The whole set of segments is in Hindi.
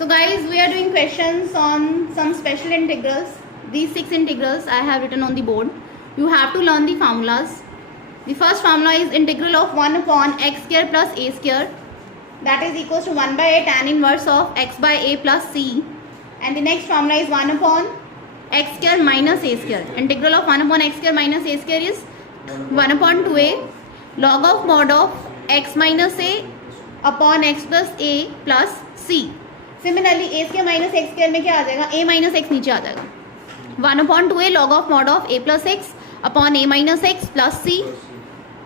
So guys, we are doing questions on some special integrals. These 6 integrals I have written on the board. You have to learn the formulas. The first formula is integral of 1 upon x square plus a square. That is equals to 1 by a tan inverse of x by a plus c. And the next formula is 1 upon x square minus a square. Integral of 1 upon x square minus a square is 1 upon 2a log of mod of x minus a upon x plus a plus c. Similarly A square minus x square में क्या आ जाएगा, ए माइनस एक्स नीचे आ जाएगा. 1 upon 2a log of mod of a plus x upon a minus x plus c.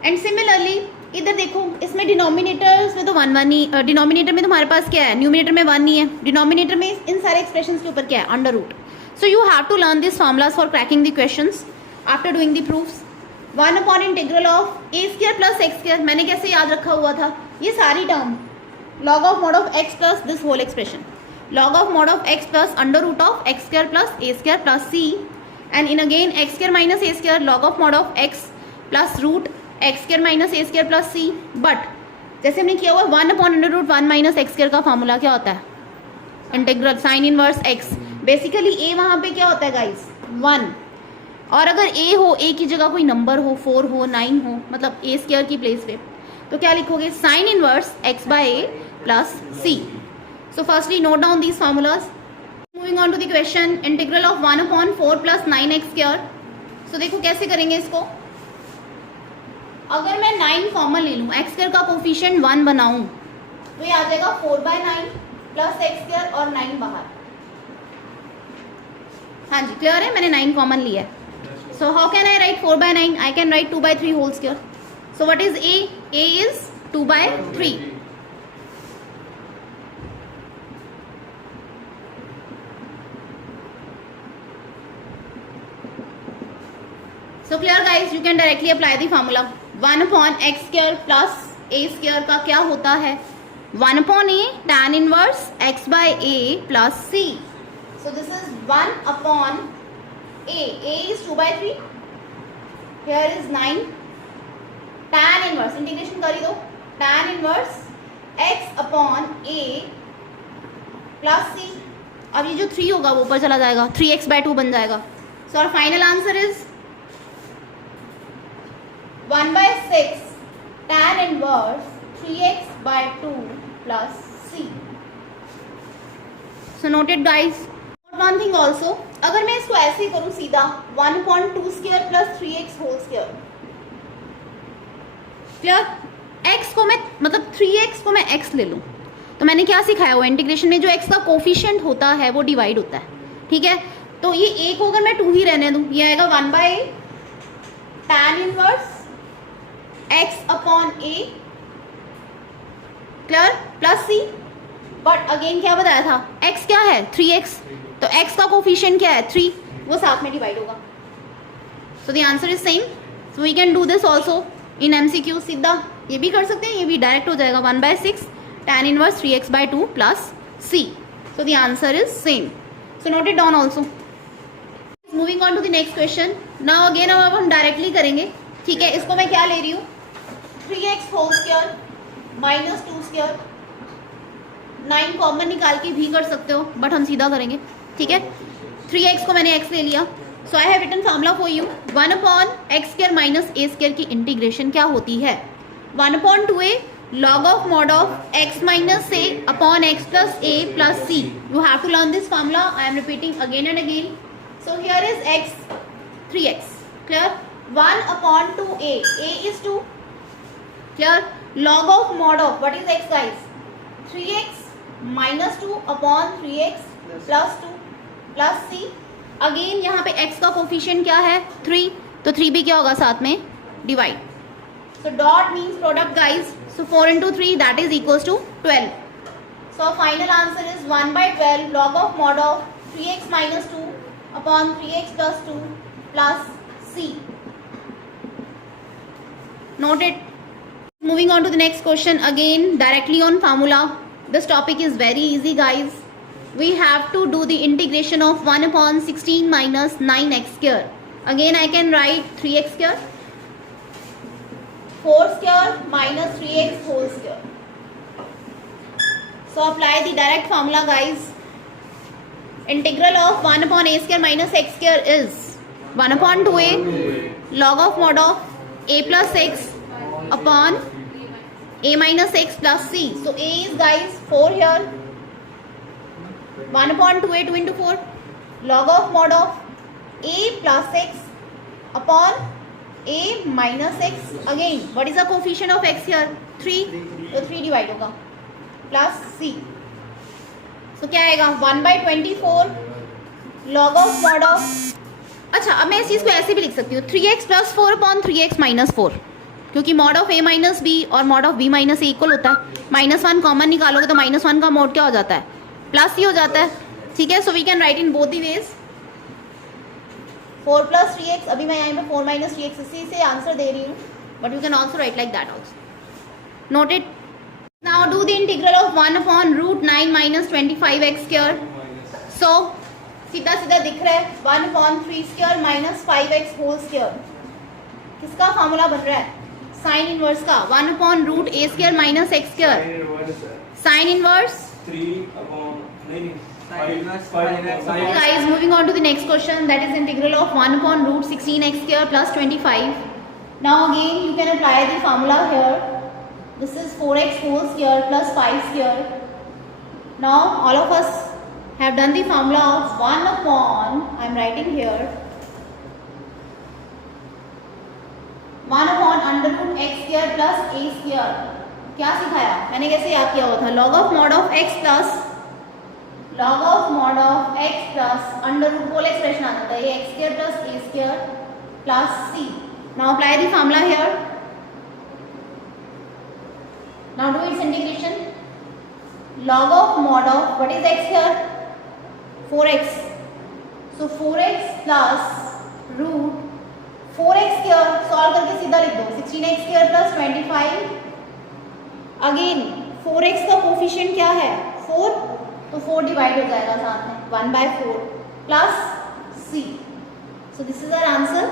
And similarly इधर देखो, इसमें डिनोमिनेटर्स में तो 1 1 ही, डिनोमिनेटर में तुम्हारे पास क्या है, न्यूमिनेटर में 1 ही है, डिनोमिनेटर में इन सारे एक्सप्रेशंस के ऊपर क्या है, under root. So you have to learn this formulas for cracking the questions after doing the proofs. 1 upon integral of a square plus x square मैंने कैसे याद रखा हुआ था, ये सारी term log of mod of x plus this whole expression, log of mod of x plus under root of x square plus a square plus c, and in again x square minus a square log of mod of x plus root x square minus a square plus c. But जैसे हमने किया हुआ 1 upon under root 1 minus x square का फॉर्मूला क्या होता है, integral sine inverse x. Basically a वहाँ पे क्या होता है गाइस, 1. और अगर a हो, a की जगह कोई नंबर हो, 4 हो, 9 हो, मतलब a स्क्वायर की प्लेस पे, तो क्या लिखोगे, sine inverse x by a plus c. So firstly note down these formulas. Moving on to the question, integral of 1 upon 4 plus 9x square. सो देखो कैसे करेंगे इसको. अगर मैं 9 कॉमन ले लूँ, x स्क्वायर का कोफिशिएंट 1 बनाऊँ, तो ये आ जाएगा 4 बाय 9 प्लस एक्स स्क्वायर और 9 बाहर. हाँ जी, क्लियर है, मैंने 9 कॉमन लिया है. So how can I write 4 by 9, I can write 2 by 3 whole square. So what is a? a is 2 by 3. So clear guys, you can directly apply the formula. 1 upon x square plus a square का क्या होता है, 1 upon a tan inverse x by a plus c. So this is 1 upon a. a is 2 by 3. Here is 9. tan inverse, integration कर ही दो, tan inverse x upon a plus c. अब ये जो 3 होगा वो ऊपर चला जाएगा, 3x by 2 बन जाएगा. So our final answer is 1 by 6 tan inverse 3x by 2 plus c. So noted guys. One thing also, अगर मैं इसको ऐसे करूं सीधा 1 upon 2 square plus 3x whole square. Clear, x को मैं मतलब 3x को मैं x ले लूं, तो मैंने क्या सिखाया हुआ इंटीग्रेशन में, जो x का कोफिशिएंट होता है वो डिवाइड होता है. ठीक है, तो ये a को अगर मैं 2 ही रहने दूं, ये आएगा 1 by tan inverse x upon a, clear, plus c. But again क्या बताया था, x क्या है, 3x, तो x का कोफिशिएंट क्या है, 3, वो साथ में डिवाइड होगा. So the answer is same. So we can do this also in MCQ. सीधा ये भी कर सकते हैं, ये भी डायरेक्ट हो जाएगा, 1 by 6 tan inverse 3x by 2 plus c. So the answer is same. So note it down also. Moving on to the next question. Now again अब हम डायरेक्टली करेंगे. ठीक है, इसको मैं क्या ले रही हूँ, 3x whole square minus 2 square. 9 common निकाल के भी कर सकते हो, बट हम सीधा करेंगे. ठीक है, 3x को मैंने x ले लिया. So I have written formula for you. 1 upon x square minus a square की इंटीग्रेशन क्या होती है, 1 upon 2a log of mod of x minus a upon x plus a plus c. You have to learn this formula. I am repeating again and again. So here is x, 3x. Clear? 1 upon 2a. a is 2. Clear? Log of mod of, what is x guys, 3x minus 2 upon 3x plus 2 plus c. Again यहाँ पे x का कोफिशिएंट क्या है, 3, तो 3 भी क्या होगा साथ में divide. So dot means product guys. So 4 into 3 that is equals to 12. So final answer is 1 by 12 log of mod of 3x minus 2 upon 3x plus 2 plus c. Noted. Moving on to the next question, again directly on formula. This topic is very easy guys. We have to do the integration of 1 upon 16 minus 9x square. Again I can write 3x square, 4 square minus 3x whole square. So apply the direct formula, guys. Integral of 1 upon a square minus x square is 1 upon 2a log of mod of a plus x upon a minus x plus c. So a is, guys, 4 here. 1 upon 2a, 2 into 4 log of mod of a plus x upon a minus x. Again, what is the coefficient of x here? 3. तो 3 डिवाइड होगा प्लस c. सो क्या आएगा 1/24 log of mod of. अच्छा, अब मैं इस चीज़ को ऐसे भी लिख सकती हूँ 3x plus 4 upon 3x minus 4, क्योंकि mod of a minus b और mod of b minus a equal होता है. -1 कॉमन निकालोगे तो -1 का मॉड क्या हो जाता है? प्लस c हो जाता है. ठीक है, so we can write in both the ways. 4 plus 3x, अभी मैं यहाँ पे 4 माइनस 3x इसी से आंसर दे रही हूँ, but you can also right like that also. Noted. Now do the integral of 1 upon root 9 minus 25x square. So सीधा सीधा दिख रहा है 1 upon 3 square minus 5x whole square. किसका फॉर्मूला बन रहा है? साइन इनवर्स का. 1 upon root a square minus x square. Sine inverse 3 upon 9. Guys, moving on to the next question, that is integral of 1 upon root 16x square plus 25. Now again you can apply the formula here. This is 4x whole square plus 5 square. Now all of us have done the formula of 1 upon, I am writing here, 1 upon under root x square plus a square. क्या सिखाया मैंने, कैसे याद किया हुआ था? log of mod of x plus under root whole expression आ जाता है, ये x square plus a square plus c. Now apply the formula here. Now do its integration. Log of mod of, what is x here? 4x. So 4x plus root 4x square, solve करके सीधा लिख दो 16x square plus 25. Again 4x का कोफिशिएंट क्या है? 4, तो 4 डिवाइड हो जाएगा साथ में 1/4 plus c. So this is our answer.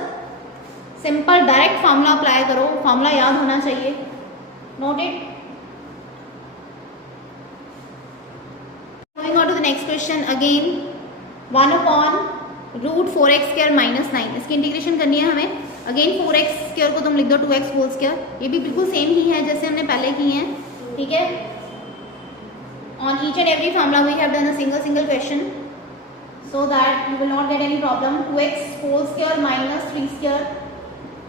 Simple direct formula apply करो, फार्मूला याद होना चाहिए. Noted. Moving on to the next question, again 1 upon root 4x square minus 9. इसकी इंटीग्रेशन करनी है हमें. अगेन 4x स्क्वायर को तुम लिख दो 2x होल स्क्वायर. ये भी बिल्कुल सेम ही है जैसे हमने पहले की हैं. ठीक है. On each and every formula we have done a single question, so that you will not get any problem. 2x whole square minus 3 square.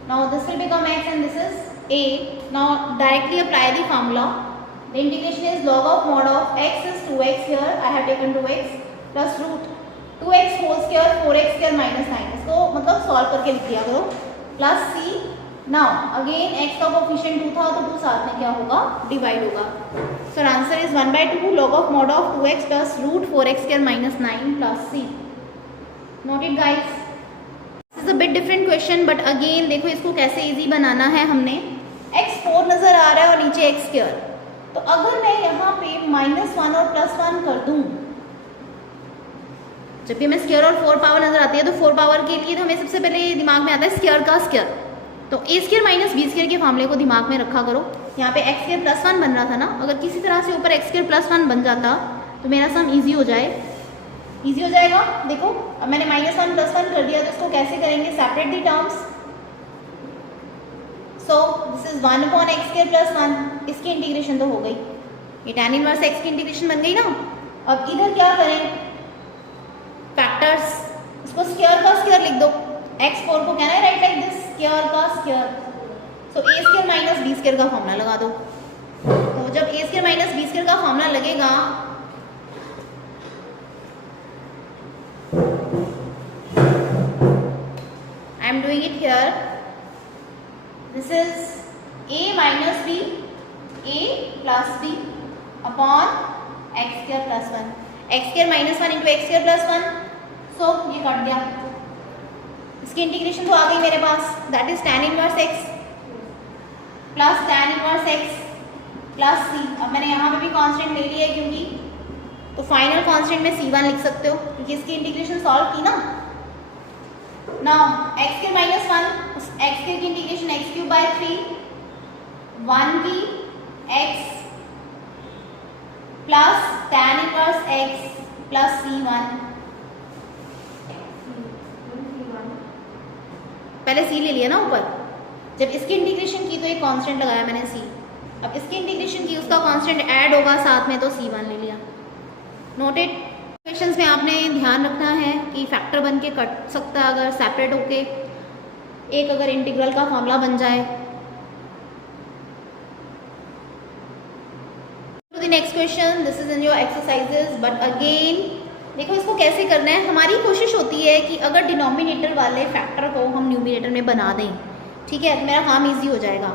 Now this will become x and this is a. Now directly apply the formula. The integration is log of mod of x is 2x here. I have taken 2x plus root 2x whole square 4x square minus 9. इसको मतलब सॉल्व करके लिख दिया करो plus c. Now again x का कोफिशिएंट 2 था तो 2 साथ में क्या होगा? डिवाइड होगा. So answer is 1/2 log of mod of 2x plus root 4x square minus 9 plus c. Noted guys. This is a bit different question, but again देखो इसको कैसे इजी बनाना है. हमने x 4 नजर आ रहा है और नीचे x स्क्वायर, तो अगर मैं यहाँ पे -1 और +1 कर दूँ, जब भी हमें स्क्वायर और 4 पावर नजर आती है तो 4 पावर के लिए तो हमें सबसे पहले दिमाग में आता है स्क्वायर का स्क्वायर. तो a square minus b square के फार्मूले को दिमाग में रखा करो. यहाँ पे x स्क्वायर +1 बन रहा था ना, अगर किसी तरह से ऊपर x स्क्वायर +1 बन जाता तो मेरा सम इजी हो जाएगा. देखो अब मैंने -1 +1 कर दिया, तो इसको कैसे करेंगे? Separate the terms. So this is 1 upon x square +1. इसकी इंटीग्रेशन तो हो गई, ये tan इनवर्स x की इंटीग्रेशन बन गई ना. अब इधर क्या करें? फैक्टर्स, इसको स्क्वायर का स्क्वायर लिख दो. x4 को कहना है राइट लाइक दिस, स्क्वायर का square. So a square minus b square का फॉर्मूला लगा दो. तो जब a square minus b square का फॉर्मूला लगेगा, I am doing it here. This is a minus b, a plus b upon x square +1. x square -1 into x square +1. So ये कट गया. इसकी इंटीग्रेशन तो आ गई मेरे पास, that is tan inverse x plus tan inverse x plus c. अब मैंने यहाँ पे भी कांस्टेंट ले लिया है क्योंकि, तो फाइनल कांस्टेंट में c1 लिख सकते हो क्योंकि इसकी इंटीग्रेशन सॉल्व की ना. नाउ x के -1, उस x के की इंटीग्रेशन x³ 3 1 की x plus x plus C1, पहले C ले लिया ना ऊपर, जब इसकी इंटीग्रेशन की तो एक कांस्टेंट लगाया मैंने C, अब इसकी इंटीग्रेशन की उसका कांस्टेंट ऐड होगा साथ में तो C1 ले लिया। नोटेड। क्वेश्चंस में आपने ध्यान रखना है कि फैक्टर बन के कट सकता है अगर सेपरेट होके, एक अगर इंटीग्रल का फॉर्मूला बन जाए। To the next question, this is in your exercises, but again देखो इसको कैसे करना है। हमारी कोशिश होती है कि अगर डिनोमिनेटर वाले फैक्टर को हम न्यूमिनेटर में बना दें, ठीक है, तो मेरा काम इजी हो जाएगा।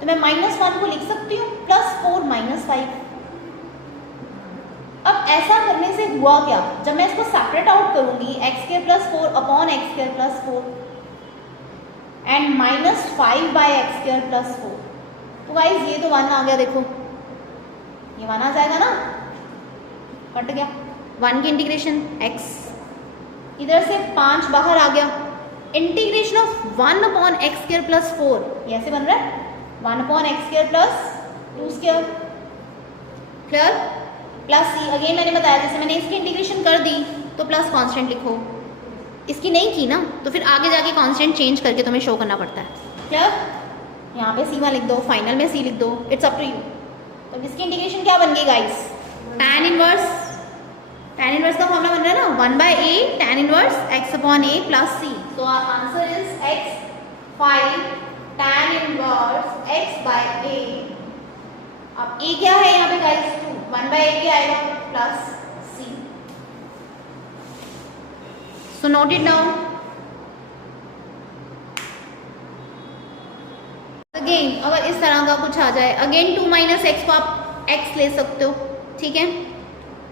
तो मैं -1 को लिख सकती हूँ +4 -5। अब ऐसा करने से हुआ क्या, जब मैं इसको सेपरेट आउट करूंगी x² + 4 upon x² + 4 and -5/x² + 4, तो गाइस ये तो 1 आ गया, देखो ये 1 आ जाएगा ना, कट गया 1 की इंटीग्रेशन x, इधर से 5 बाहर आ गया, इंटीग्रेशन ऑफ 1 अपॉन x² + 4, ये ऐसे बन रहा है 1 upon x² + 2², clear, plus C। Again मैंने बताया जैसे मैंने इसकी इंटीग्रेशन कर दी तो प्लस कांस्टेंट लिखो, इसकी नहीं की ना तो फिर आगे जाके कांस्टेंट चेंज करके तुम्हें शो करना पड़ता है, क्लियर। यहाँ पे C1 लिख दो, फाइनल में C लिख दो, इट्स अप टू यू। तो इसकी इंटीग्रेशन क्या बन गई गाइस, tan इनवर्स का फॉर्मूला बन रहा है ना 1/a tan inverse x upon a plus C। So our answer is x 5 tan inverse x/a। अब a क्या है यहाँ पे गाइस, 2, 1/a क्या आएगा plus C। So note it down. Again अगर इस तरह का कुछ आ जाए, अगेन 2 - x को आप x ले सकते हो, ठीक है,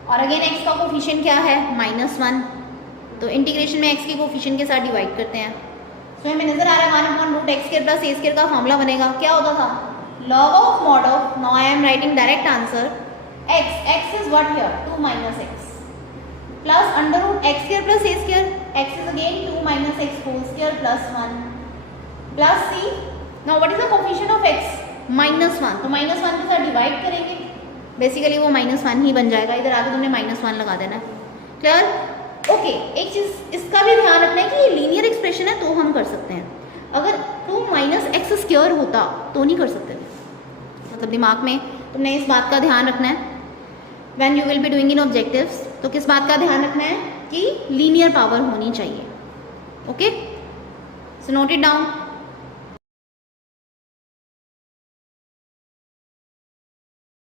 और अगेन x का कोफिशिएंट क्या है -1, तो इंटीग्रेशन में x के कोफिशिएंट के साथ डिवाइड करते हैं। सो हमें नजर आ रहा है 1/√x² + a² का फॉर्मूला बनेगा, क्या होता था log of mod of, now I am writing direct answer, x is what here 2 - x plus √x² + a², x is again 2 - x whole square plus 1 plus c। now what is the coefficient of x, -1, तो -1 के साथ डिवाइड करेंगे, बेसिकली वो -1 ही बन जाएगा, इधर आगे तुमने -1 लगा देना है, क्लियर। ओके, एक चीज़ इसका भी ध्यान रखना है कि ये लीनियर एक्सप्रेशन है तो हम कर सकते हैं, अगर 2 - x² होता तो नहीं कर सकते, मतलब दिमाग में तुमने इस बात का ध्यान रखना है when you will be doing in objectives. तो किस बात का ध्यान रखना है कि लीनियर पावर होनी चाहिए, okay. So note it down.